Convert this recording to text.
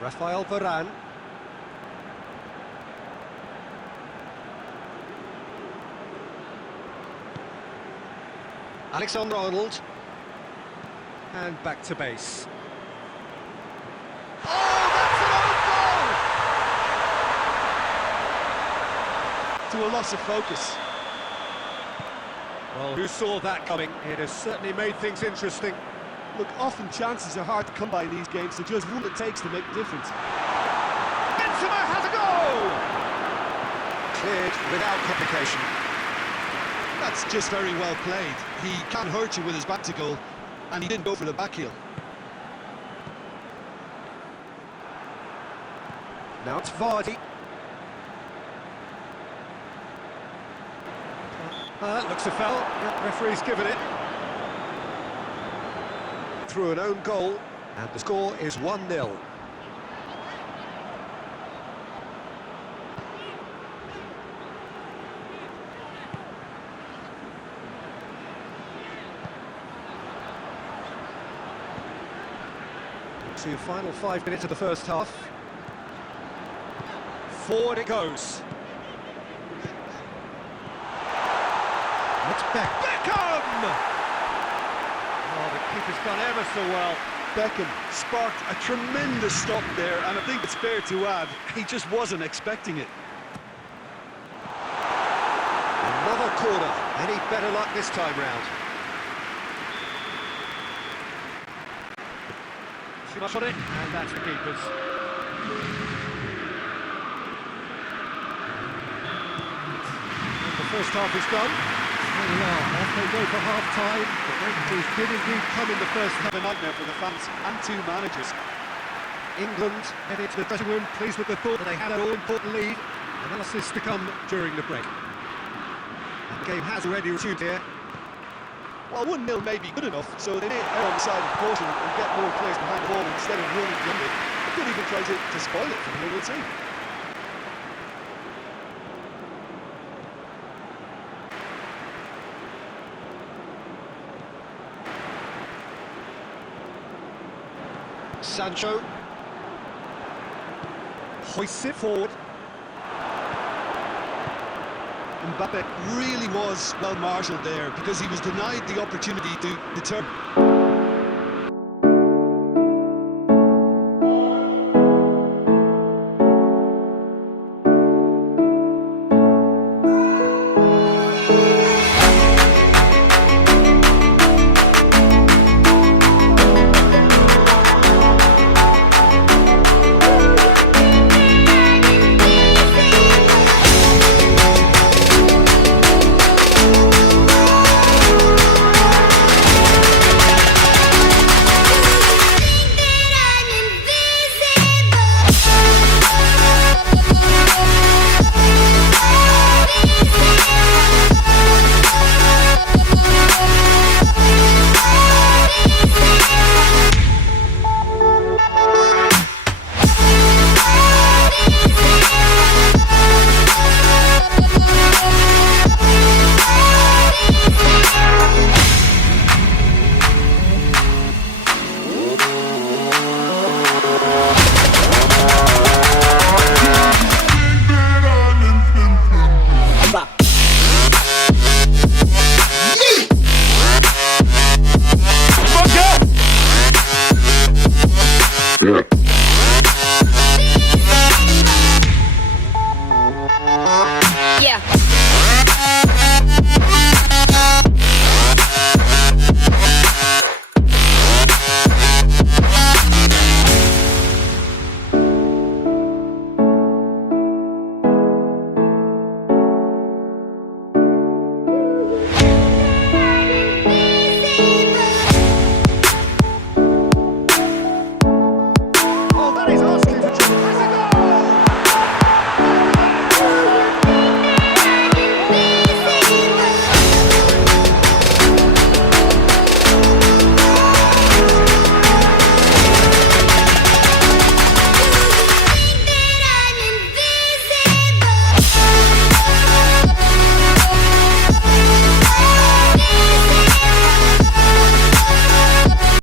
Rafael Varane. Alexander-Arnold. And back to base. Oh, that's an own goal! To a loss of focus. Well, who saw that coming? It has certainly made things interesting. Look, often chances are hard to come by in these games, so just what it takes to make a difference. Benzema has a goal! Cleared without complication. That's just very well played. He can't hurt you with his back to goal, and he didn't go for the back heel. Now it's Vardy. Looks a foul. Yeah, referee's given it. Through an own goal, and the score is 1-0. To final 5 minutes of the first half. Forward it goes. It's Beckham! Oh, the keeper's done ever so well. Beckham sparked a tremendous stop there, and I think it's fair to add, he just wasn't expecting it. Another corner. Any better luck this time round? Too much on it, and that's the keeper's. And the first half is done. Here we are, off they go for half-time. The breakthroughs did indeed come in the first half. A nightmare for the fans and two managers. England headed to the dressing room, pleased with the thought that they had an all-important lead. Analysis to come during the break. And the game has already resumed here. Well, 1-0 may be good enough, so they may err on the side of caution and get more players behind the ball instead of running beyond it. They could even try to spoil it from here, we'll see. Sancho hoists it forward. Mbappe really was well marshalled there because he was denied the opportunity to determine. Yeah.